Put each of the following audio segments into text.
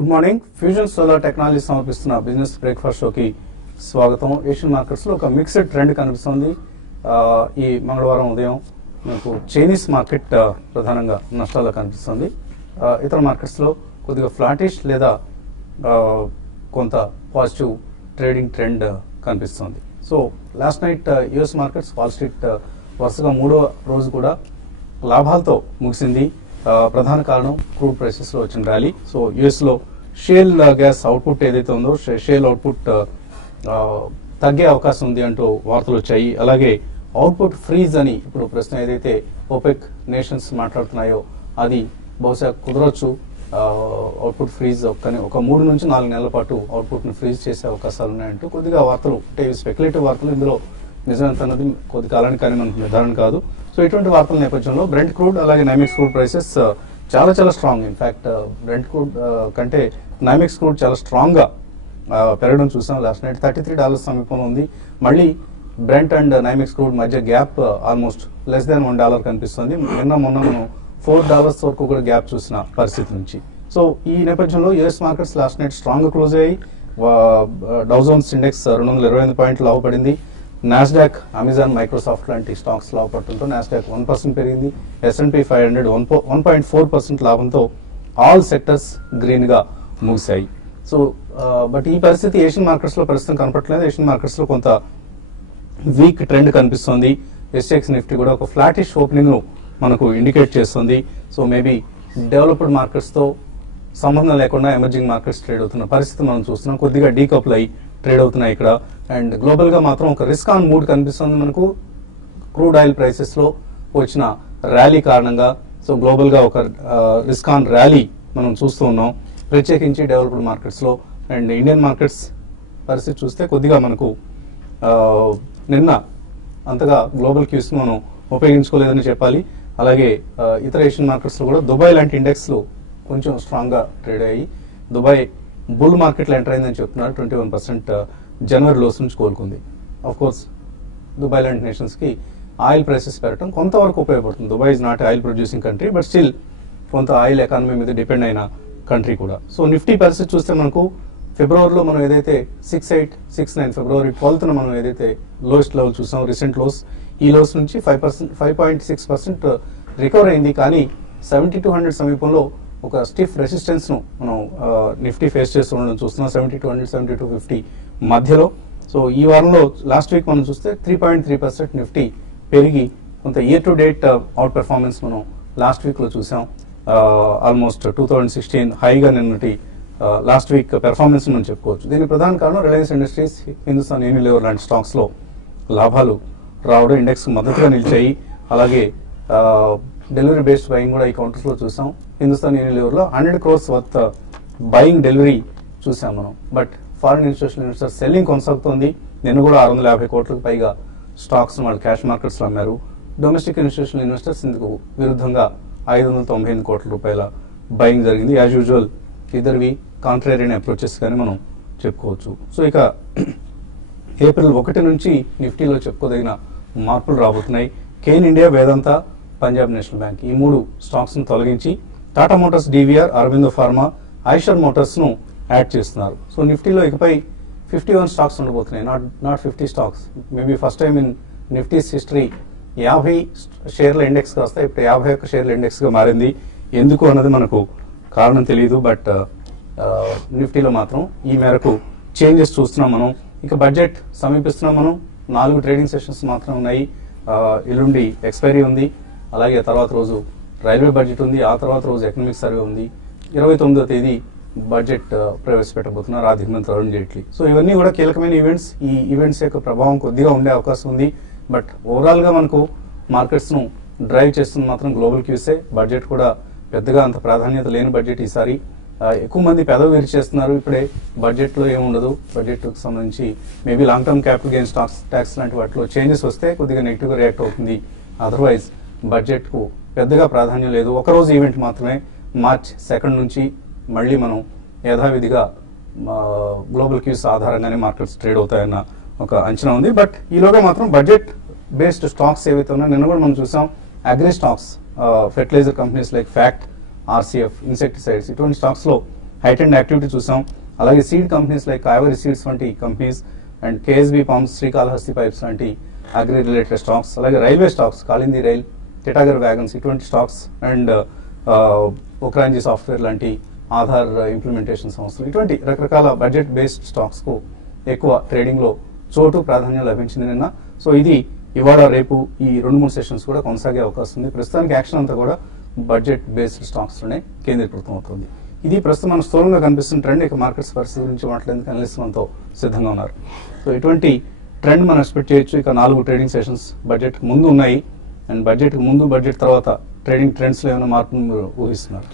Good morning. Fusion solar technology సమర్పిస్తున్న business breakfast షోకి స్వాగతం. ఏషియన్ మార్కెట్స్ లో ఒక మిక్స్డ్ ట్రెండ్ కనిపిస్తుంది. ఈ మంగళవారం ఉదయం మనకు చైనీస్ మార్కెట్ ప్రధానంగా నష్టాల్లో కనిపిస్తుంది. ఇతర మార్కెట్స్ లో కొద్దిగా ఫ్లాటిష్ లేదా కొంత పాజిటివ్ ట్రేడింగ్ ట్రెండ్ కనిపిస్తుంది. So last night US markets, wall street వరుసగా మూడో రోజు కూడా లాభాలతో ముగిసింది. ప్రధాన కారణం క్రూడ్ ప్రైసెస్ లో వచ్చిన ర్యాలీ. సో యుఎస్ లో షేల్ గ్యాస్ అవుట్పుట్ ఏదైతే ఉందో షేల్ అవుట్పుట్ తగ్గే అవకాశం ఉంది అంటూ వార్తలు వచ్చాయి. అలాగే అవుట్పుట్ ఫ్రీజ్ అని ఇప్పుడు ప్రశ్న ఏదైతే ఓపెక్ నేషన్స్ మాట్లాడుతున్నాయో అది బహుశా కుదరొచ్చు. అవుట్పుట్ ఫ్రీజ్ ఒక 3 నుంచి 4 నెలల పాటు అవుట్పుట్ ని ఫ్రీజ్ చేసే అవకాశాలు ఉన్నాయంటూ కొద్దిగా వార్తలు, అంటే స్పెక్యులేటివ్ వార్తలు, ఇందులో నిజమంత అన్నది కొద్ది కాలానికి కానీ మనకు నిర్ధారణ కాదు. సో ఇటువంటి వార్తల నేపథ్యంలో బ్రెంట్ క్రూడ్ అలాగే నైమెక్స్ క్రూడ్ ప్రైసెస్ చాలా చాలా స్ట్రాంగ్. ఇన్ఫాక్ట్ బ్రెంట్ క్రూడ్ కంటే నైమెక్స్ క్రూడ్ చాలా స్ట్రాంగ్ గా పెరగడం చూసాం. లాస్ట్ నైట్ $33 సమీపంలో ఉంది. మళ్ళీ బ్రెంట్ అండ్ నైమెక్స్ క్రూడ్ మధ్య గ్యాప్ ఆల్మోస్ట్ లెస్ దాన్ $1 కనిపిస్తుంది. మొన్న మనం $4 వరకు కూడా గ్యాప్ చూసిన పరిస్థితి నుంచి. సో ఈ నేపథ్యంలో US markets last night strong గా క్లోజ్ అయ్యాయి. డౌ జోన్స్ ఇండెక్స్ 228 పాయింట్లు లాభపడింది. నాస్డాక్, అమెజాన్, మైక్రోసాఫ్ట్ లాంటి స్టాక్స్ లాభపడటంతో నాస్డాక్ 1% పెరిగింది. S&P 500 1.4% లాభంతో ఆల్ సెక్టర్స్ గ్రీన్ గా ముగిశాయి. సో బట్ ఈ పరిస్థితి ఏషియన్ మార్కెట్స్ లో ప్రస్తుతం కనపడలేదు. ఏషియన్ మార్కెట్స్ లో కొంత వీక్ ట్రెండ్ కనిపిస్తుంది. SGX నిఫ్టీ కూడా ఒక ఫ్లాటిష్ ఓపెనింగ్ మనకు ఇండికేట్ చేస్తుంది. సో మేబీ డెవలప్డ్ మార్కెట్స్ తో సంబంధం లేకుండా ఎమర్జింగ్ మార్కెట్స్ ట్రేడ్ అవుతున్న పరిస్థితి మనం చూస్తున్నాం. కొద్దిగా డీకపుల్ అయి ట్రేడ్ అవుతున్నాయి ఇక్కడ. అండ్ గ్లోబల్ గా మాత్రం ఒక రిస్క్ ఆన్ మూడ్ కనిపిస్తుంది మనకు. క్రూడ్ ఆయిల్ ప్రైసెస్ లో వచ్చిన ర్యాలీ కారణంగా సో గ్లోబల్ గా ఒక రిస్క్ ఆన్ ర్యాలీ మనం చూస్తూ ఉన్నాం, ప్రత్యేకించి డెవలప్డ్ మార్కెట్స్ లో. అండ్ ఇండియన్ మార్కెట్స్ పరిస్థితి చూస్తే కొద్దిగా మనకు నిన్న అంతగా గ్లోబల్ క్యూస్ మనం ఉపయోగించుకోలేదని చెప్పాలి. అలాగే ఇతర ఏషియన్ మార్కెట్స్ లో కూడా దుబాయ్ లాంటి ఇండెక్స్ లో కొంచెం స్ట్రాంగ్ గా ట్రేడ్ అయ్యి దుబాయ్ బుల్ మార్కెట్ లో ఎంటర్ అయిందని చెప్తున్నారు. 21% జనవరి లోస్ నుంచి కోలుకుంది. ఆఫ్ కోర్స్ దుబాయ్ లాంటి నేషన్స్ కి ఆయిల్ ప్రైసెస్ పెరగడం కొంతవరకు ఉపయోగపడుతుంది. Dubai is not oil producing country, but still కొంత ఆయిల్ ఎకానమీ మీద డిపెండ్ అయిన కంట్రీ కూడా. సో నిఫ్టీ పరిస్థితి చూస్తే మనకు ఫిబ్రవరిలో మనం ఏదైతే 6869 ఫిబ్రవరి 12న మనం ఏదైతే లోయెస్ట్ లెవెల్ చూసాం, రీసెంట్ లోస్, ఈ లోస్ నుంచి 5.6% రికవర్ అయింది. కానీ 7200 సమీపంలో ఒక స్టిఫ్ రెసిస్టెన్స్ ను మనం నిఫ్టీ ఫేస్ చేస్తూ ఉండడం చూస్తున్నాం. 7200 7250 మధ్యలో. సో ఈ వారంలో లాస్ట్ వీక్ మనం చూస్తే 3.3% నిఫ్టీ పెరిగి కొంత year to date out performance మనం లాస్ట్ వీక్ లో చూసాం. ఆల్మోస్ట్ 2016 హైగా నిన్నటి లాస్ట్ వీక్ పెర్ఫార్మెన్స్ మనం చెప్పుకోవచ్చు. దీనికి ప్రధాన కారణం రిలయన్స్ ఇండస్ట్రీస్, హిందుస్థాన్ యూనిలివర్ లాంటి స్టాక్స్ లో లాభాలు రావడం, ఇండెక్స్ మద్దతుగా నిలిచాయి. అలాగే డెలివరీ బేస్డ్ బయింగ్ కూడా ఈ కౌంటర్స్ లో చూసాం. హిందుస్థాన్ యూనిలివర్ లో 100 crores వర్త్ బయింగ్ డెలివరీ చూసాం మనం. But foreign institutional investors selling కొనసాగుతోంది. నిన్న కూడా 650 కోట్లకు పైగా స్టాక్స్ వాళ్ళు క్యాష్ మార్కెట్స్ లో అమ్మారు. డొమెస్టిక్ ఇన్స్టిట్యూషనల్ ఇన్వెస్టర్స్ ఇందుకు విరుద్ధంగా 598 కోట్ల రూపాయల బయింగ్ జరిగింది. యాజ్ యూజువల్ ఇద్దరివి కాంట్రేరియన్ అప్రోచెస్ కానీ మనం చెప్పుకోవచ్చు. సో ఇక ఏప్రిల్ 1 నుంచి నిఫ్టీలో చెప్పుకోదగిన మార్పులు రాబోతున్నాయి. కేన్ ఇండియా, వేదాంత, పంజాబ్ నేషనల్ బ్యాంక్ ఈ 3 స్టాక్స్ ను తొలగించి Tata Motors, DVR, Aurobindo pharma, Eicher Motors ను యాడ్ చేస్తున్నారు. సో నిఫ్టీలో ఇకపై 51 స్టాక్స్ ఉండబోతున్నాయి, not 50 stocks. Maybe first time in Nifty's history 50 షేర్ల ఇండెక్స్ గా వస్తాయి. ఇప్పుడు 51 షేర్ల ఇండెక్స్ గా మారింది. ఎందుకు అన్నది మనకు కారణం తెలియదు. బట్ నిఫ్టీలో మాత్రం ఈ మేరకు చేంజెస్ చూస్తున్నాం మనం. ఇక బడ్జెట్ సమీపిస్తున్నాం మనం. 4 ట్రేడింగ్ సెషన్స్ మాత్రం ఉన్నాయి. ఎల్లుండి ఎక్స్పైరీ ఉంది. అలాగే తర్వాత రోజు రైల్వే బడ్జెట్ ఉంది. ఆ తర్వాత రోజు ఎకనామిక్ సర్వే ఉంది. 29వ తేదీ బడ్జెట్ ప్రవేశపెట్టబోతున్నారు ఆర్థిక మంత్రి అరుణ్ జైట్లీ. సో ఇవన్నీ కూడా కీలకమైన ఈవెంట్స్. ఈ ఈవెంట్స్ యొక్క ప్రభావం కొద్దిగా ఉండే అవకాశం ఉంది. బట్ ఓవరాల్ గా మనకు మార్కెట్స్ ను డ్రైవ్ చేస్తుంది మాత్రం గ్లోబల్ క్యూసే. బడ్జెట్ కూడా పెద్దగా అంత ప్రాధాన్యత లేని బడ్జెట్ ఈసారి. ఎక్కువ మంది పెదవి విరిచేస్తున్నారు ఇప్పుడే. బడ్జెట్ లో ఏముండదు. బడ్జెట్ కు సంబంధించి maybe long term capital gain stocks tax లాంటి వాటిలో చేంజెస్ వస్తే కొద్దిగా నెగిటివ్ గా రియాక్ట్ అవుతుంది. అదర్వైజ్ బడ్జెట్ కు పెద్దగా ప్రాధాన్యం లేదు. ఒకరోజు ఈవెంట్ మాత్రమే. మార్చ్ 2 నుంచి మళ్ళీ మనం యథావిధిగా గ్లోబల్ క్యూస్ ఆధారంగానే మార్కెట్స్ ట్రేడ్ అవుతాయన్న ఒక అంచనా ఉంది. బట్ ఈలోగా మాత్రం బడ్జెట్ బేస్డ్ స్టాక్స్ ఏవైతే ఉన్నాయో నిన్న కూడా మనం చూసాం. Agri stocks, fertiliser companies like FACT, RCF, insecticides, ఇటువంటి స్టాక్స్ లో హైటెండ్ యాక్టివిటీ చూసాం. అలాగే seed companies like ivory seeds వంటి companies and KSB pumps, Srikalahasti pipes లాంటి అగ్రి రిలేటెడ్ స్టాక్స్, అలాగే railway stocks, Kalindi rail, Titagarh wagons ఇటువంటి స్టాక్స్ అండ్ ఒక్రాంజీ సాఫ్ట్వేర్ లాంటి ఆధార్ ఇంప్లిమెంటేషన్ సంస్థలు, ఇటువంటి రకరకాల బడ్జెట్ బేస్డ్ స్టాక్స్ కు ఎక్కువ ట్రేడింగ్ లో చోటు ప్రాధాన్యం లభించింది నిన్న. సో ఇది ఇవాళ రేపు ఈ 2-3 సెషన్స్ కూడా కొనసాగే అవకాశం ఉంది. ప్రస్తుతానికి యాక్షన్ అంతా కూడా బడ్జెట్ బేస్డ్ స్టాక్స్ లోనే కేంద్రీకృతం అవుతుంది. ఇది ప్రస్తుతం మన స్థూలంగా కనిపిస్తున్న ట్రెండ్. ఇక మార్కెట్స్ పరిస్థితి గురించి మాట్లాడేందుకు అనలిస్ట్ మనతో సిద్ధంగా ఉన్నారు. సో ఇటువంటి ట్రెండ్ మనం ఎక్స్పెక్ట్ చేయొచ్చు. ఇక 4 ట్రేడింగ్ సెషన్స్ బడ్జెట్ ముందు ఉన్నాయి అండ్ బడ్జెట్ ముందు బడ్జెట్ తర్వాత ట్రేడింగ్ ట్రెండ్స్ లో ఏమైనా మార్పులు మీరు ఊహిస్తున్నారు?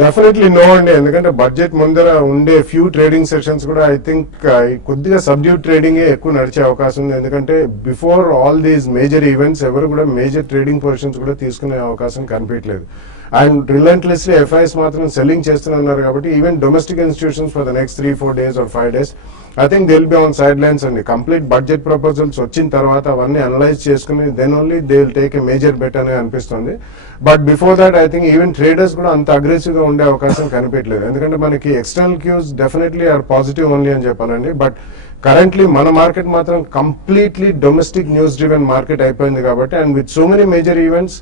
డెఫినెట్లీ నో అండి. ఎందుకంటే బడ్జెట్ ముందర ఉండే ఫ్యూ ట్రేడింగ్ సెషన్స్ కూడా ఐ థింక్ కొద్దిగా సబ్డ్యూట్ ట్రేడింగ్ ఎక్కువ నడిచే అవకాశం ఉంది. ఎందుకంటే before all these major events ఎవరు కూడా మేజర్ ట్రేడింగ్ పొజిషన్స్ కూడా తీసుకునే అవకాశం కనిపించలేదు. అండ్ రిలెంట్లెస్లీ ఎఫ్ఐఎస్ మాత్రం సెల్లింగ్ చేస్తున్నారు కాబట్టి even domestic institutions for the next 3-4 days or 5 days I think they'll be on sidelines అండి. కంప్లీట్ బడ్జెట్ ప్రపోజల్స్ వచ్చిన తర్వాత అవన్నీ అనలైజ్ చేసుకుని then only they will take a major bet అని అనిపిస్తుంది. But before that I think even traders కూడా అంత aggressive గా ఉండే అవకాశం కనిపించలేదు. ఎందుకంటే మనకి external cues definitely are positive only అని చెప్పానండి. బట్ కరెంట్లీ మన మార్కెట్ మాత్రం completely domestic news driven market అయిపోయింది కాబట్టి and with so many major events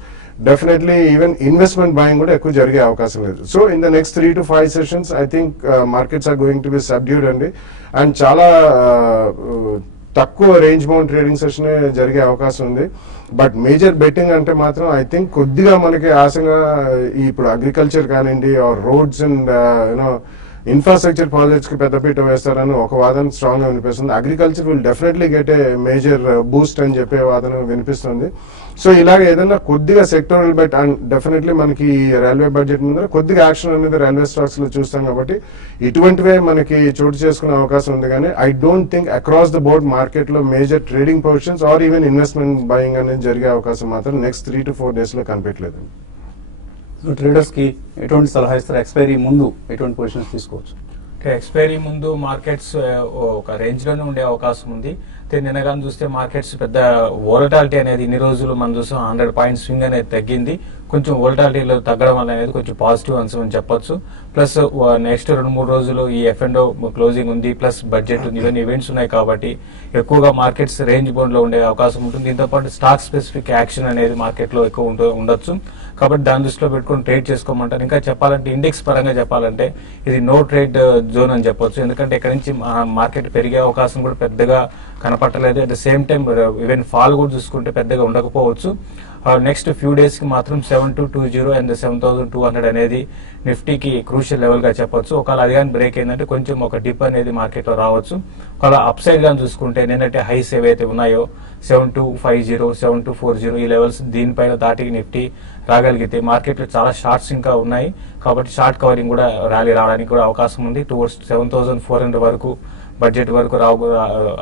definitely even investment buying కూడా ఎక్కువ జరిగే అవకాశం లేదు. So in the next 3 to 5 sessions I think markets are going to be subdued అండి. అండ్ చాలా తక్కువ రేంజ్ బౌండ్ ట్రేడింగ్ సెషన్ జరిగే అవకాశం ఉంది. బట్ మేజర్ బెట్టింగ్ అంటే మాత్రం ఐ థింక్ కొద్దిగా మనకి ఆశగా ఇప్పుడు అగ్రికల్చర్ కానివ్వండి or roads and you know infrastructure projects కి పెద్దపీట వేస్తారని ఒక వాదన స్ట్రాంగ్ గా వినిపిస్తుంది. Agriculture will definitely get a major boost అని చెప్పే వాదన వినిపిస్తుంది. సో ఇలాగ ఏదైనా కొద్దిగా సెక్టోరల్ బెట్ అండ్ డెఫినెట్లీ మనకి రైల్వే బడ్జెట్ ముందర కొద్దిగా యాక్షన్ అనేది రైల్వే స్టాక్స్ లో చూస్తాం కాబట్టి ఇటువంటివే మనకి చోటు చేసుకునే అవకాశం ఉంది. కానీ I don't think across the board market లో major trading positions or even investment buying అనేది జరిగే అవకాశం మాత్రం నెక్స్ట్ 3 to 4 days లో కనిపించలేదు. సో ట్రేడర్స్ కి ఎటువంటి సలహా ఇస్తారు? ఎక్స్పైరీ ముందు ఎటువంటి పొజిషన్స్ తీసుకోవచ్చు? ఎక్స్పైరీ ముందు మార్కెట్స్ ఒక రేంజ్ లోనే ఉండే అవకాశం ఉంది. నిన్నగానే చూస్తే మార్కెట్స్ పెద్ద వోలటాలిటీ అనేది ఇన్ని రోజులు మనం చూసాం 100 పాయింట్స్ స్వింగ్ అనేది తగ్గింది. కొంచెం వోలటాలిటీలో తగ్గడం అనేది కొంచెం పాజిటివ్ అంశం అని చెప్పొచ్చు. ప్లస్ నెక్స్ట్ 2-3 రోజులు ఈ F&O క్లోజింగ్ ఉంది, ప్లస్ బడ్జెట్ ఉంది, ఇవన్నీ ఈవెంట్స్ ఉన్నాయి కాబట్టి ఎక్కువగా మార్కెట్స్ రేంజ్ బౌండ్ లో ఉండే అవకాశం ఉంటుంది. దీంతో పాటు స్టాక్ స్పెసిఫిక్ యాక్షన్ అనేది మార్కెట్ లో ఎక్కువ ఉండొచ్చు. కాబట్టి దాని దృష్టిలో పెట్టుకుని ట్రేడ్ చేసుకోమంటారు. ఇంకా చెప్పాలంటే ఇండెక్స్ పరంగా చెప్పాలంటే ఇది నో ట్రేడ్ జోన్ అని చెప్పొచ్చు. ఎందుకంటే ఇక్కడ నుంచి మార్కెట్ పెరిగే అవకాశం కూడా పెద్దగా కనపట్టలేదు. At the same time even fall కూడా చూసుకుంటే పెద్దగా ఉండకపోవచ్చు. నెక్స్ట్ ఫ్యూ డేస్ కి మాత్రం 7220 అండ్ 7200 అనేది నిఫ్టీకి క్రూషియల్ లెవెల్ గా చెప్పొచ్చు. ఒకవేళ అది కానీ బ్రేక్ అయిందంటే కొంచెం ఒక డిప్ అనేది మార్కెట్ లో రావచ్చు. ఒకవేళ అప్ సైడ్ గా చూసుకుంటే నిన్నటి హైస్ ఏవైతే ఉన్నాయో 7250, 7240 ఈ లెవెల్స్ దీనిపైన దాటి నిఫ్టీ రాగలిగితే మార్కెట్ లో చాలా షార్ట్స్ ఇంకా ఉన్నాయి కాబట్టి షార్ట్ కవరింగ్ కూడా ర్యాలీ రావడానికి కూడా అవకాశం ఉంది. టువర్డ్స్ 7400 వరకు బడ్జెట్ వరకు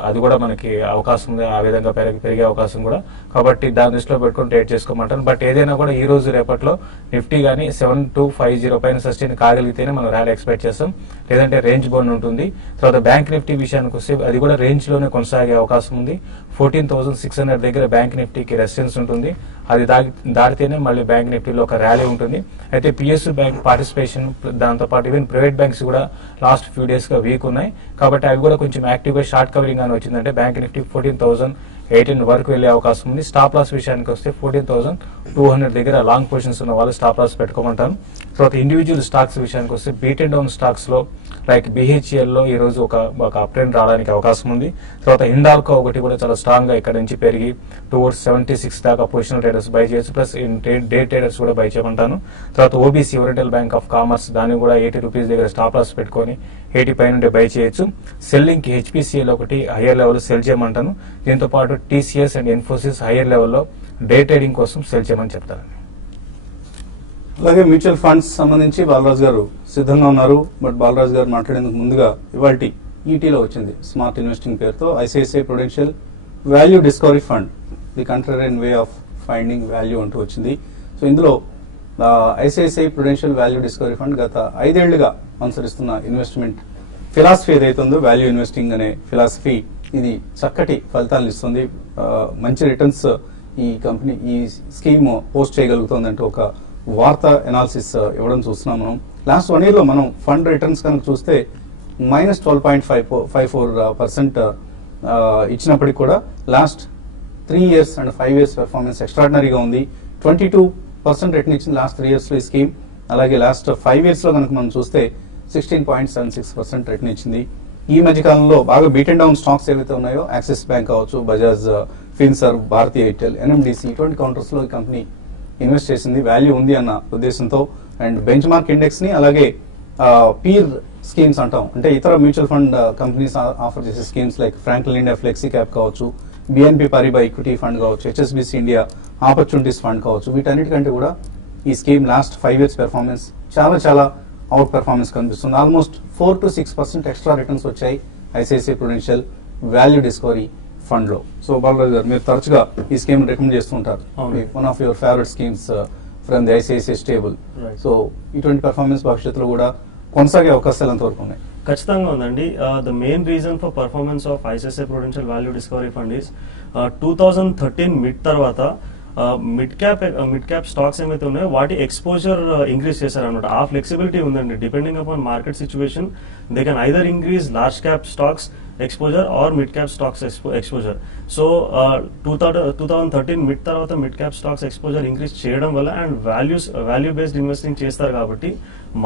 అది కూడా మనకి అవకాశం ఉంది. ఆ విధంగా పెరిగే అవకాశం కూడా కాబట్టి దాని దృష్టిలో పెట్టుకుని ట్రేడ్ చేసుకోమంటాను. బట్ ఏదైనా కూడా ఈ రోజు రేపట్లో నిఫ్టీ గానీ 7250 పైన సస్టైన్ కాగలిగితేనే మనం ర్యాలీ ఎక్స్పెక్ట్ చేస్తాం. లేదంటే రేంజ్ బౌండ్ ఉంటుంది. తర్వాత బ్యాంక్ నిఫ్టీ విషయానికి వస్తే అది కూడా రేంజ్ లోనే కొనసాగే అవకాశం ఉంది. 14,600 దగ్గర బ్యాంక్ నిఫ్టీకి రెసిస్టెన్స్ ఉంటుంది. అది దాటితేనే మళ్ళీ బ్యాంక్ నిఫ్టీలో ఒక ర్యాలీ ఉంటుంది. అయితే పిఎస్యు బ్యాంక్ పార్టిసిపేషన్ దాంతో పాటు ఈవెన్ ప్రైవేట్ బ్యాంక్స్ కూడా లాస్ట్ ఫ్యూ డేస్ గా వీక్ ఉన్నాయి కాబట్టి అవి కూడా కొంచెం యాక్టివ్ గా షార్ట్ కవరింగ్ అని వచ్చిందంటే బ్యాంక్ నిఫ్టీ 14,018 వరకు వెళ్లే అవకాశం ఉంది. స్టాప్ లాస్ విషయానికి వస్తే 14,200 దగ్గర లాంగ్ పొజిషన్స్ ఉన్న వాళ్ళు స్టాప్ లాస్ పెట్టుకోమంటారు. తర్వాత ఇండివిజువల్ స్టాక్స్ విషయానికి వస్తే బీట్ అండ్ డౌన్ స్టాక్స్ లో లైక్ BHEL లో ఈ రోజు ఒక అప్ ట్రెండ్ రావడానికి అవకాశం ఉంది. తర్వాత హిండాల్కో ఒకటి కూడా చాలా స్ట్రాంగ్ గా ఇక్కడ నుంచి పెరిగి టువర్డ్స్ 76 దాకా పొజిషనల్ ట్రేడర్స్ బై చేయొచ్చు. ప్లస్ డే ట్రేడర్స్ కూడా బై చేయమంటాను. తర్వాత OBC oriental bank of commerce దాన్ని కూడా 80 రూపీస్ దగ్గర స్టాప్ లాస్ పెట్టుకొని 80 పైన బై చేయొచ్చు. సెల్లింగ్ కి HPCL ఒకటి హైయర్ లెవెల్ సెల్ చేయమంటాను. దీంతో పాటు TCS అండ్ ఇన్ఫోసిస్ హైయర్ లెవెల్లో డే ట్రేడింగ్ కోసం సెల్ చేయమని చెప్తాను. అలాగే మ్యూచువల్ ఫండ్స్ సంబంధించి బాలరాజు గారు సిద్ధంగా ఉన్నారు. బట్ బాలరాజు గారు మాట్లాడేందుకు ముందుగా ఇవాల్టి ఈటీలో వచ్చింది స్మార్ట్ ఇన్వెస్టింగ్ పేరుతో ICICI Prudential value discovery fund the contrarian way of finding value అంటూ వచ్చింది. సో ఇందులో ICICI Prudential వాల్యూ డిస్కవరీ ఫండ్ గత 5 ఏళ్లుగా అనుసరిస్తున్న ఇన్వెస్ట్మెంట్ ఫిలాసఫీ ఏదైతే ఉందో వాల్యూ ఇన్వెస్టింగ్ అనే ఫిలాసఫీ ఇది చక్కటి ఫలితాలను ఇస్తుంది. మంచి రిటర్న్స్ ఈ కంపెనీ ఈ స్కీమ్ పోస్ట్ చేయగలుగుతుందంటే ఒక వార్తా ఎనాలిసిస్ ఇవ్వడం చూస్తున్నాం మనం. లాస్ట్ 1 year లో మనం ఫండ్ రిటర్న్స్ కనుక చూస్తే -12.54% ఇచ్చినప్పటికీ కూడా last 3 years and 5 years performance ఎక్స్ట్రాడినరీగా ఉంది. 22% రిటర్న్ ఇచ్చింది లాస్ట్ 3 years లో ఈ స్కీమ్. అలాగే లాస్ట్ 5 years లో కనుక మనం చూస్తే 16.76% రిటర్న్ ఇచ్చింది. ఈ మధ్య కాలంలో బాగా బీట్ అండ్ డౌన్ స్టాక్స్ ఏవైతే ఉన్నాయో యాక్సిస్ బ్యాంక్ కావచ్చు, బజాజ్ ఫిన్సర్వ్, భారతీ ఎయిర్టెల్, ఎన్ఎండిసి ఇటువంటి కౌంటర్స్ లో ఈ కంపెనీ ఇన్వెస్ట్ చేసింది. వాల్యూ ఉంది అన్న ఉద్దేశంతో. అండ్ బెంచ్ మార్క్ ఇండెక్స్ ని అలాగే పీర్ స్కీమ్స్ అంటాం, అంటే ఇతర మ్యూచువల్ ఫండ్ కంపెనీస్ ఆఫర్ చేసే schemes like Franklin India flexi cap కావచ్చు, బిఎన్పి పరిబా ఈక్విటీ ఫండ్ కావచ్చు, హెచ్ఎస్బిసి ఇండియా ఆపర్చునిటీస్ ఫండ్ కావచ్చు, వీటన్నిటికంటే కూడా ఈ స్కీమ్ లాస్ట్ 5 years పెర్ఫార్మెన్స్ చాలా అవుట్ పెర్ఫార్మెన్స్ కనిపిస్తుంది. ఆల్మోస్ట్ 4 to 6% ఎక్స్ట్రా రిటర్న్స్ వచ్చాయి ICICI Prudential value discovery fund లో. సో బాలరాజు గారు, మీరు తరచుగా ఈ స్కీమ్ రికమెండ్ చేస్తుంటారు. One of your favourite schemes from the ICICI stable. So ఇటువంటి పెర్ఫార్మెన్స్ భవిష్యత్తులో కూడా కొనసాగే అవకాశాలు ఎంతవరకు ఉన్నాయి? ఖచ్చితంగా ఉందండి. The main reason for performance of ICICI Prudential value discovery fund is 2013 mid తర్వాత మిడ్ క్యాప్ స్టాక్స్ ఏమైతే ఉన్నాయో వాటి ఎక్స్పోజర్ ఇంక్రీజ్ చేశారనమాట. ఆ ఫ్లెక్సిబిలిటీ ఉందండి. Depending upon market situation they can either increase large cap stocks exposure or mid cap stocks exposure. So 2013 mid తర్వాత mid cap stocks exposure increase చేయడం వల్ల అండ్ వాల్యూ బేస్డ్ ఇన్వెస్టింగ్ చేస్తారు కాబట్టి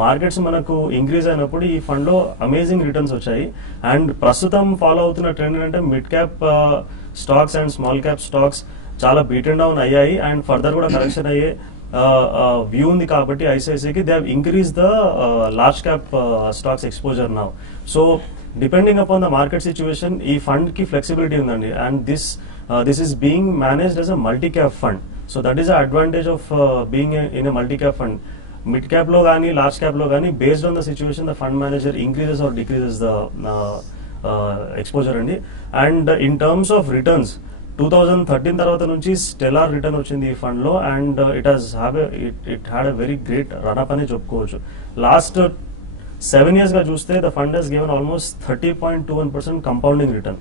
markets మనకు increase అయినప్పుడు ఈ fund లో amazing returns వచ్చాయి. అండ్ ప్రస్తుతం ఫాలో అవుతున్న ట్రెండ్ ఏంటంటే mid cap stocks and small cap stocks చాలా బీట్ అండ్ డౌన్ అయ్యాయి అండ్ ఫర్దర్ కూడా కరెక్షన్ అయ్యే వ్యూ ఉంది కాబట్టి ఐసిఐసిఐకి they have increase the large cap stocks exposure now. So depending upon the market situation ఈ ఫండ్ కి ఫ్లెక్సిబిలిటీ ఉందండి. And this is being managed as a multi cap fund. So that is the advantage of being in a multi cap fund. Mid cap లో కానీ large cap లో కానీ based on the situation the fund manager increases or decreases the exposure అండి. And in terms of returns 2013 తర్వాత నుంచి stellar return వచ్చింది ఈ fund లో and it had a very great run up అని చెప్పుకోవచ్చు. లాస్ట్ 7 years గా చూస్తే the fund has given almost 30.21% compounding return.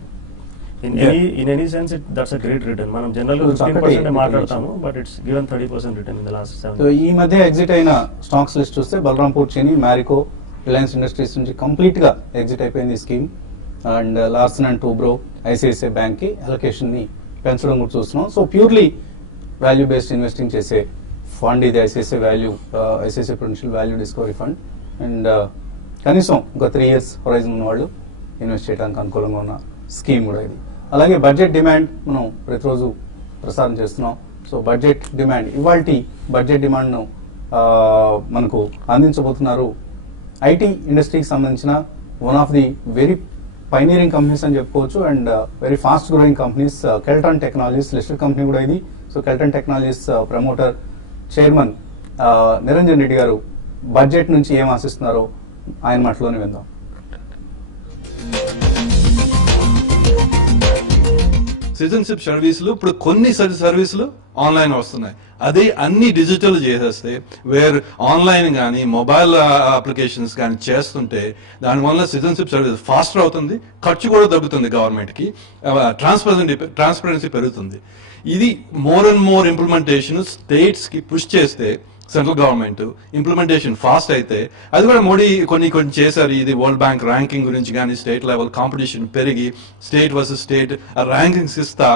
In any sense that's a great return. మనం జనరల్ గా 15% మాట్లాడతాము but it's given 30% return in the last 7 years. ఈ మధ్య exit అయిన స్టాక్స్ లిస్ట్ చూస్తే బలరాంపూర్ చీని, మ్యారికో, రిలయన్స్ ఇండస్ట్రీస్ నుంచి కంప్లీట్ గా ఎగ్జిట్ అయిపోయింది ఈ scheme. And Larson and Toubro, ICICI bank కి అలొకేషన్ ని పెంచడం కూడా చూస్తున్నాం. So purely value based investing చేసే ఫండ్ ఇది ICICI Prudential value discovery fund. And కనీసం ఒక 3 years హొరైజన్ ఉన్న వాళ్ళు ఇన్వెస్ట్ చేయడానికి అనుకూలంగా ఉన్న స్కీమ్ కూడా ఇది. అలాగే బడ్జెట్ డిమాండ్ మనం ప్రతిరోజు ప్రసారం చేస్తున్నాం. సో బడ్జెట్ డిమాండ్, ఇవాల్టి బడ్జెట్ డిమాండ్ను మనకు అందించబోతున్నారు ఐటీ ఇండస్ట్రీకి సంబంధించిన one of the very pioneering companies అని చెప్పుకోవచ్చు and very fast growing companies Keltron Technologies listed company కూడా ఇది. So Keltron Technologies promoter chairman Niranjan Reddy garu budget నుంచి ఏం ఆశిస్తున్నారో ఆయన మాటలోనే విందాం. సిటిజన్షిప్ సర్వీసులు ఇప్పుడు కొన్ని సర్వీసులు ఆన్లైన్ వస్తున్నాయి. అదే అన్ని డిజిటల్ చేసేస్తే వేర్ ఆన్లైన్ కానీ మొబైల్ అప్లికేషన్స్ కానీ చేస్తుంటే దానివల్ల సిటిజన్షిప్ సర్వీస్ ఫాస్టర్ అవుతుంది, ఖర్చు కూడా తగ్గుతుంది, గవర్నమెంట్ కి ట్రాన్స్పరెన్సీ పెరుగుతుంది. ఇది more and more implementation states కి పుష్ చేస్తే సెంట్రల్ గవర్నమెంట్ ఇంప్లిమెంటేషన్ ఫాస్ట్ అయితే అది కూడా మోడీ కొన్ని చేశారు. ఇది వరల్డ్ బ్యాంక్ ర్యాంకింగ్ గురించి కానీ స్టేట్ లెవెల్ కాంపిటీషన్ పెరిగి స్టేట్ వర్సెస్ స్టేట్ ర్యాంకింగ్స్ ఇస్తా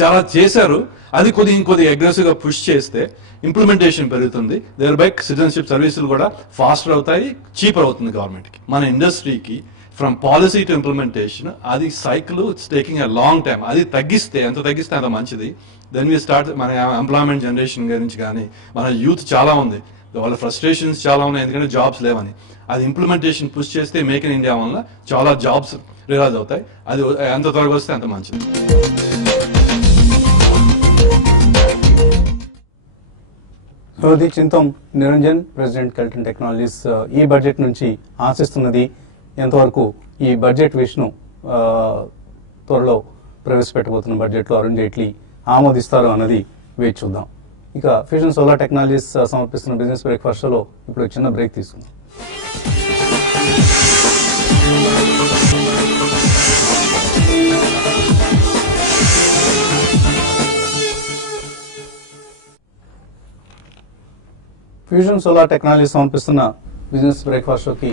చాలా చేశారు. అది ఇంకొద్ది అగ్రెసివ్ గా పుష్ చేస్తే ఇంప్లిమెంటేషన్ పెరుగుతుంది. దేర్ బై సిటిజన్షిప్ సర్వీసులు కూడా ఫాస్టర్ అవుతాయి, చీపర్ అవుతుంది గవర్నమెంట్ కి. మన ఇండస్ట్రీకి ఫ్రమ్ పాలసీ టు ఇంప్లిమెంటేషన్ అది cycle it's taking a long time. అది తగ్గిస్తే ఎంత మంచిది. దెన్ వి స్టార్ట్ మన ఎంప్లాయ్మెంట్ జనరేషన్ గురించి కానీ మన యూత్ చాలా ఉంది, వాళ్ళ ఫ్రస్ట్రేషన్స్ చాలా ఉన్నాయి ఎందుకంటే జాబ్స్ లేవని. అది ఇంప్లిమెంటేషన్ పుష్ చేస్తే మేక్ ఇన్ ఇండియా వల్ల చాలా జాబ్స్ రిలైజ్ అవుతాయి. అది ఎంత త్వరగా వస్తే అంత మంచిది. So the Chintam Niranjan, president Keltron Technologies, ఈ బడ్జెట్ నుంచి ఆశిస్తున్నది ఎంతవరకు, ఈ బడ్జెట్ విష్ణు త్వరలో ప్రవేశపెట్టబోతున్న బడ్జెట్లో అరుణ్ జైట్లీ ఆమోదిస్తారు అన్నది వేచి చూద్దాం. ఇక ఫ్యూజన్ సోలార్ టెక్నాలజీస్ సమర్పిస్తున్న బిజినెస్ బ్రేక్ఫాస్ట్ షోలో ఇప్పుడు చిన్న బ్రేక్ తీసుకుందాం. ఫ్యూజన్ సోలార్ టెక్నాలజీ సమర్పిస్తున్న బిజినెస్ బ్రేక్ఫాస్ట్ షోకి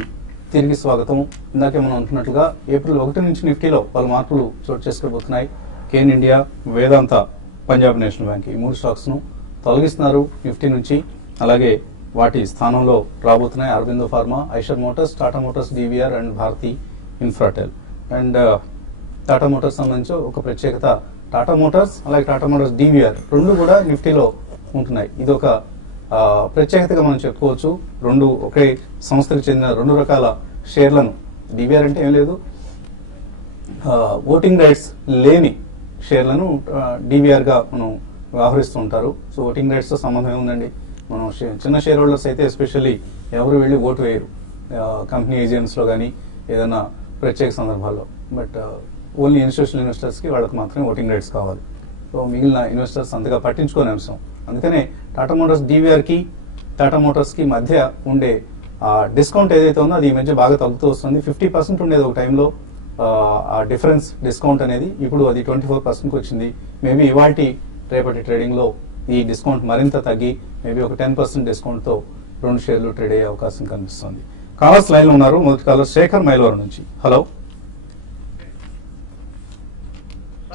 తిరిగి స్వాగతం. ఇందాకే మనం అనుకున్నట్లుగా ఏప్రిల్ 1 నుంచి నిఫ్టీలో పలు మార్పులు చోటు చేసుకోబోతున్నాయి. కేన్ ఇండియా, వేదాంత, పంజాబ్ నేషనల్ బ్యాంక్ ఈ 3 స్టాక్స్ ను తొలగిస్తున్నారు నిఫ్టీ నుంచి. అలాగే వాటి స్థానంలో రాబోతున్నాయి Aurobindo Pharma, Eicher Motors, Tata Motors DVR and Bharti Infratel. And Tata Motors సంబంధించి ఒక ప్రత్యేకత, టాటా మోటార్స్ అలాగే టాటా మోటార్స్ డీవీఆర్ రెండు కూడా నిఫ్టీలో ఉంటున్నాయి. ఇది ఒక ప్రత్యేకతగా మనం చెప్పుకోవచ్చు. రెండు ఒకే సంస్థకు చెందిన 2 రకాల షేర్లను, డీవీఆర్ అంటే ఏం లేదు, ఓటింగ్ రైట్స్ లేని షేర్లను డీవీఆర్ గా మనం వ్యవహరిస్తూ ఉంటారు. సో ఓటింగ్ రైట్స్ తో సంబంధం ఏముందండి, మనం చిన్న షేర్ హోల్డర్స్ అయితే ఎస్పెషల్లీ ఎవరు వెళ్ళి ఓటు వేయరు కంపెనీ ఏజెంట్స్ లో కానీ ఏదైనా ప్రత్యేక సందర్భాల్లో. బట్ ఓన్లీ ఇన్స్టిట్యూషనల్ ఇన్వెస్టర్స్ కి వాళ్ళకి మాత్రమే ఓటింగ్ రైట్స్ కావాలి. సో మిగిలిన ఇన్వెస్టర్స్ అంతగా పట్టించుకోని అంశం. అందుకనే టాటా మోటార్స్ డీవీఆర్ కి టాటా మోటార్స్ కి మధ్య ఉండే డిస్కౌంట్ ఏదైతే ఉందో అది ఈ మధ్య బాగా తగ్గుతూ వస్తుంది. 50% ఉండేది ఒక టైంలో ఆ డిఫరెన్స్ డిస్కౌంట్ అనేది, ఇప్పుడు అది 24%కి వచ్చింది. మేబీ ఇవాల్టి రేపటి ట్రేడింగ్ లో ఈ డిస్కౌంట్ మరింత తగ్గి మేబీ ఒక 10% డిస్కౌంట్ తో 2 షేర్లు ట్రేడ్ అయ్యే అవకాశం కనిపిస్తుంది. కాలర్స్ లైన్ లో ఉన్నారు. మొదటి కాలర్ శేఖర్ మైలవరం నుంచి. Hello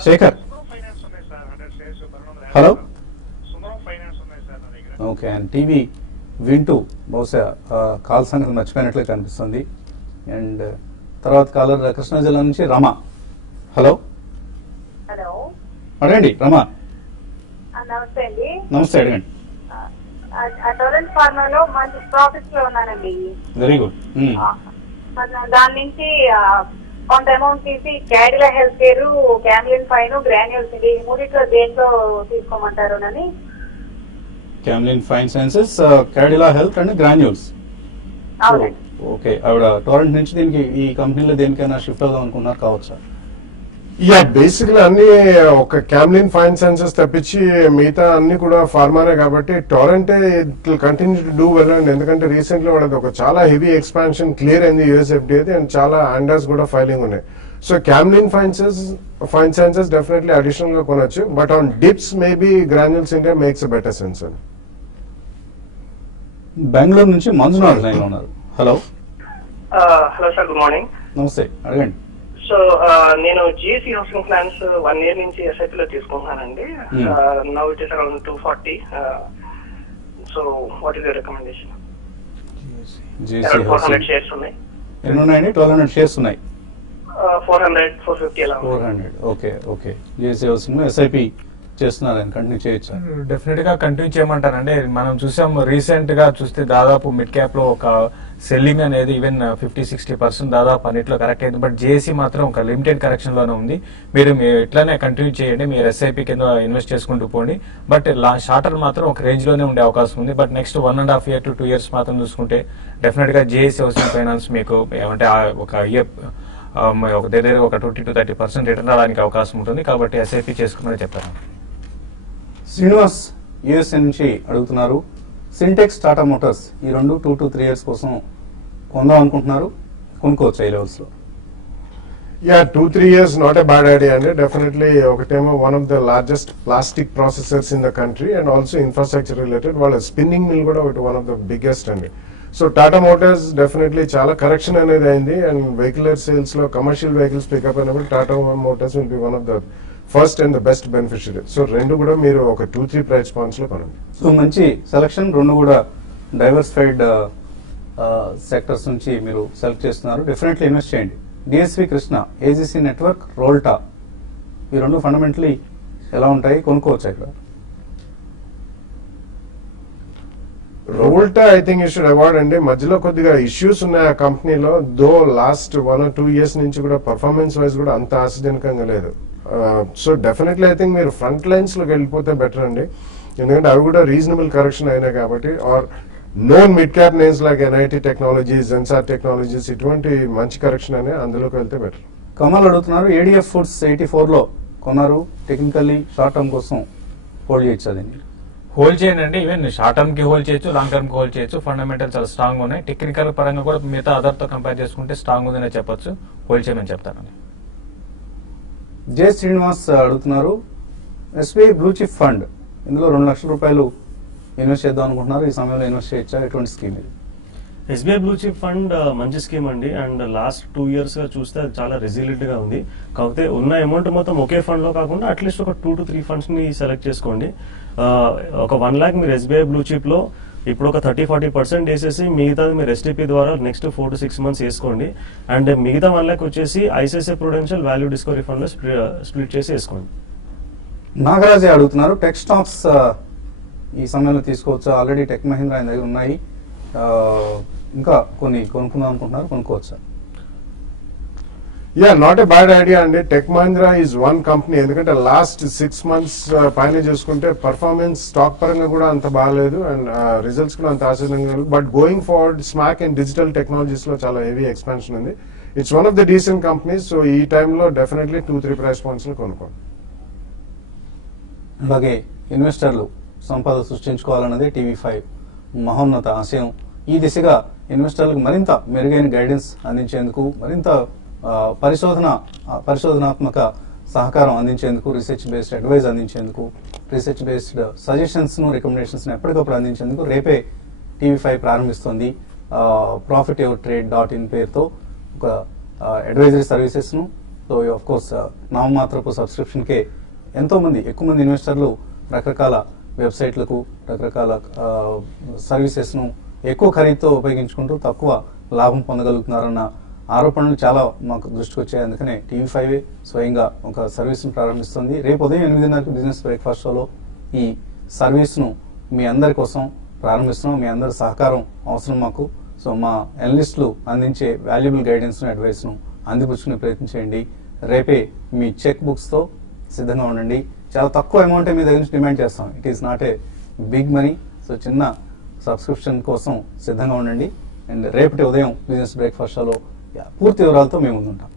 Shekhar. Hello. Okay, and TV వింటూ బహుశా కాల్ సంగతి మర్చిపోయినట్లే కనిపిస్తుంది. అండ్ తర్వాత కాలర్ కృష్ణా జిల్లా నుంచి రమ. హలో. హలో, అడగండి రమ. నమస్తే అండి. నమస్తే, అడగండి. టొరెంట్ ఫార్మాలో మంచి ప్రాఫిట్స్ లో ఉన్నానండి. Very good. దాని నుంచి కొంత అమౌంట్ తీసి Cadila health care, Camlin fine, granules ఈ మూడిట్లో దేంట్లో తీసుకోమంటారు అని. Camlin fine sciences, Cadila health and granules. అవునండి. ఓకే, ఆవిడ టొరెంట్ నుంచి దీనికి ఈ కంపెనీలో దేనికైనా షిఫ్ట్ అవుదాం అనుకున్నారు కావచ్చా? యా, బేసిక్లీ అన్ని ఒక క్యామ్లిన్ ఫైన్ సైన్సెస్ తప్పించి మిగతా అన్ని కూడా ఫార్మానే కాబట్టి టొరెంటే it will continue to do well and ఎందుకంటే రీసెంట్లీ వాళ్ళది ఒక చాలా హెవీ ఎక్స్పాన్షన్ క్లియర్ అయింది యూఎస్ఎఫ్డిఏ అండ్ చాలా అండర్స్ కూడా ఫైలింగ్ ఉన్నాయి. So Camlin fine sciences definitely additional గా కొనొచ్చు, but on dips maybe Granules India makes a better sense అండి. బెంగళూరు నుంచి మంజునాథ్ లైన్ లో ఉన్నారు. Hello. Hello sir, good morning. నమస్తే, అడగండి. సో నేను జిఎస్సి హౌసింగ్ ప్లాన్స్ 1 year నుంచి ఎస్ఐపి లో తీసుకుంటున్నానండి. Now it is around 240. So what is your recommendation? 400 shares ఉన్నాయి. ఎన్ని ఉన్నాయండి? 1200 షేర్స్ ఉన్నాయి. 400, 450 అలా. 400. Okay okay. GSC housing SIP చేస్తున్నారని కంటిన్యూ చేయొచ్చు. డెఫినెట్ గా కంటిన్యూ చేయమంటారండి. మనం చూసాం రీసెంట్ గా చూస్తే దాదాపు మిడ్ క్యాప్ లో ఒక సెల్లింగ్ అనేది ఈవెన్ 50-60% దాదాపు అన్నిట్లో కరెక్ట్ అయింది. బట్ జేఏసీ మాత్రం ఒక లిమిటెడ్ కరెక్షన్ లోనే ఉంది. మీరు ఇట్లానే కంటిన్యూ చేయండి, మీరు ఎస్ఐపి కింద ఇన్వెస్ట్ చేసుకుంటూ పోండి. బట్ షార్టర్ మాత్రం ఒక రేంజ్ లోనే ఉండే అవకాశం ఉంది. But next 1.5 year to 2 years మాత్రం చూసుకుంటే డెఫినెట్ గా జేఏసీ హౌసింగ్ ఫైనాన్స్ మీకు ఏమంటే ఒక ఇయర్ ఒక దగ్గర ఒక 20-30% రిటర్న్ రావడానికి అవకాశం ఉంటుంది. కాబట్టి ఎస్ఐపి చేసుకున్నది చెప్పారు. శ్రీనివాస్ యుఎస్ఏ నుంచి అడుగుతున్నారు, సింటెక్స్, టాటా మోటార్స్ ఈ 2 to 3 years కోసం కొందాం అనుకుంటున్నారు, కొనుక్కోవచ్చు ఈ లెవెల్స్ లో? Yeah, 2-3 years not a bad idea అండి. డెఫినెట్లీ ఒకటేమో one of the largest plastic processors in the country and also infrastructure related. వాళ్ళ స్పిన్నింగ్ మిల్ కూడా ఒకటి వన్ ఆఫ్ ద బిగ్గెస్ట్ అండి. సో టాటా మోటార్స్ డెఫినెట్లీ చాలా కరెక్షన్ అనేది అయింది అండ్ వెహికులర్ సేల్స్ లో కమర్షియల్ వెహికల్స్ పికప్ అయినప్పుడు Tata Motors will be one of the first and the best beneficiary. So రెండు కూడా మీరు ఒక 2-3 ప్రైస్ పాయింట్స్ లో కొనండి. సో మంచి సెలక్షన్, రెండు కూడా డైవర్సిఫైడ్ సెక్టర్స్ నుంచి మీరు సెలెక్ట్ చేస్తున్నారు. డెఫినెట్లీ ఇన్వెస్ట్ చేయండి. DSV Krishna, AGC network, Rolta ఈ 2 ఫండమెంటలీ ఎలా ఉంటాయి, కొనుక్కోవచ్చు ఇక్కడ? Rolta I think you should avoid అండి. మధ్యలో కొద్దిగా ఇష్యూస్ ఉన్నాయి ఆ కంపెనీలో. దో లాస్ట్ 1 or 2 years నుంచి కూడా పర్ఫార్మెన్స్ వైజ్ కూడా అంత ఆశాజనకంగా లేదు. సో డెఫినెట్లీ ఐ థింక్ మీరు ఫ్రంట్ లైన్స్ లోకి వెళ్ళిపోతే బెటర్ అండి, ఎందుకంటే అవి కూడా రీజనబుల్ కరెక్షన్ అయినాయి కాబట్టి. Or known mid cap names like NIIT Technologies, Zensar Technologies ఇటువంటి మంచి కరెక్షన్ అనే అందులోకి వెళ్తే బెటర్. కమల్ అడుగుతున్నారు, ఏడిఎఫ్ ఫుడ్స్ 84 లో కొన్నారు, టెక్నికల్లీ షార్ట్ టర్మ్ కోసం హోల్డ్ చేయొచ్చు? అదండి హోల్డ్ చేయండి అండి. ఈవెన్ షార్ట్ టర్మ్ కి హోల్డ్ చేయొచ్చు, లాంగ్ టర్మ్ కి హోల్డ్ చేయొచ్చు. ఫండమెంటల్ చాలా స్ట్రాంగ్ ఉన్నాయి. టెక్నికల్ పరంగా కూడా మిగతా అదర్ తో కంపేర్ చేసుకుంటే స్ట్రాంగ్ ఉందనే చెప్పొచ్చు. హోల్డ్ చేయమని చెప్తానండి. జే శ్రీనివాస్ అడుగుతున్నారు, ఎస్బీఐ బ్లూ చిప్ ఫండ్ ఇందులో 2 లక్షల రూపాయలు ఇన్వెస్ట్ చేద్దాం అనుకుంటున్నారు, ఈ సమయంలో ఇన్వెస్ట్ చేయొచ్చా? ఎటువంటి స్కీమ్ ఇది? ఎస్బీఐ బ్లూ చిప్ ఫండ్ మంచి స్కీమ్ అండి. అండ్ లాస్ట్ 2 years గా చూస్తే అది చాలా రెసిలియంట్ గా ఉంది. కాకపోతే ఉన్న అమౌంట్ మొత్తం ఒకే ఫండ్ లో కాకుండా అట్లీస్ట్ ఒక 2 to 3 ఫండ్స్ ని సెలెక్ట్ చేసుకోండి. ఒక 1 lakh మీరు ఎస్బీఐ బ్లూ చిప్ లో ఇప్పుడు ఒక 30-40% వేసేసి మిగతా మీరు ఎస్టీపీ ద్వారా నెక్స్ట్ 4 to 6 months వేసుకోండి. అండ్ మిగతా 1 lakh వచ్చేసి ICICI Prudential value discovery fund లో స్ప్లిట్ చేసి వేసుకోండి. నాగరాజే అడుగుతున్నారు, టెక్ స్టాక్స్ ఈ సమయంలో తీసుకోవచ్చా? ఆల్రెడీ టెక్ మహీంద్రా ఆయన దగ్గర ఉన్నాయి, ఇంకా కొన్ని కొనుక్కుందాం అనుకుంటున్నారు, కొనుక్కోవచ్చా? Yeah, not a bad idea అండి. Tech Mahindra is one company. ఎందుకంటే లాస్ట్ 6 months పైన చూసుకుంటే పర్ఫార్మెన్స్ స్టాక్ పరంగా కూడా అంత బాగాలేదు అండ్ రిజల్ట్స్ కూడా అంత ఆశ్చర్యంగా లేదు. But going forward smack and digital technologies లో చాలా హెవీ ఎక్స్పాన్షన్ ఉంది. It's one of the decent companies. So ఈ టైంలో డెఫినెట్లీ 2-3 ప్రైస్ పాయింట్స్ లో కొనుక్కోండి. అలాగే ఇన్వెస్టర్లు సంపద సృష్టించుకోవాలన్నదే టీవీ5 మహోన్నత ఆశయం. ఈ దిశగా ఇన్వెస్టర్లకు మరింత మెరుగైన గైడెన్స్ అందించేందుకు, మరింత పరిశోధనాత్మక సహకారం అందించేందుకు, రీసెర్చ్ బేస్డ్ అడ్వైజ్ అందించేందుకు, రీసెర్చ్ బేస్డ్ సజెషన్స్ ను, రికమెండేషన్స్ ఎప్పటికప్పుడు అందించేందుకు రేపే టీవీ5 ప్రారంభిస్తుంది profiteyourtrade.in పేరుతో ఒక అడ్వైజరీ సర్వీసెస్ ను. సో ఆఫ్ కోర్స్ నామమాత్రపు సబ్స్క్రిప్షన్ కే ఎక్కువ మంది ఇన్వెస్టర్లు రకరకాల వెబ్సైట్లకు, రకరకాల సర్వీసెస్ ను ఎక్కువ ఖరీదుతో ఉపయోగించుకుంటూ తక్కువ లాభం పొందగలుగుతున్నారన్న ఆరోపణలు చాలా మాకు దృష్టికి వచ్చాయి. అందుకనే టీవీ5 స్వయంగా ఒక సర్వీస్ ను ప్రారంభిస్తుంది. రేపు ఉదయం 8:30 బిజినెస్ బ్రేక్ఫాస్ట్ షోలో ఈ సర్వీస్ ను మీ అందరి కోసం ప్రారంభిస్తున్నాం. మీ అందరి సహకారం అవసరం మాకు. సో మా అనలిస్టులు అందించే వాల్యుబుల్ గైడెన్స్ ను, అడ్వైస్ ను అందిపుచ్చుకునే ప్రయత్నం చేయండి. రేపే మీ చెక్ బుక్స్ తో సిద్ధంగా ఉండండి. చాలా తక్కువ అమౌంట్ మీ దగ్గర నుంచి డిమాండ్ చేస్తాం. It is not a big money. So చిన్న సబ్స్క్రిప్షన్ కోసం సిద్ధంగా ఉండండి. అండ్ రేపటి ఉదయం బిజినెస్ బ్రేక్ఫాస్ట్ షోలో పూర్తి వివరాలతో మేము ముందుంటాం.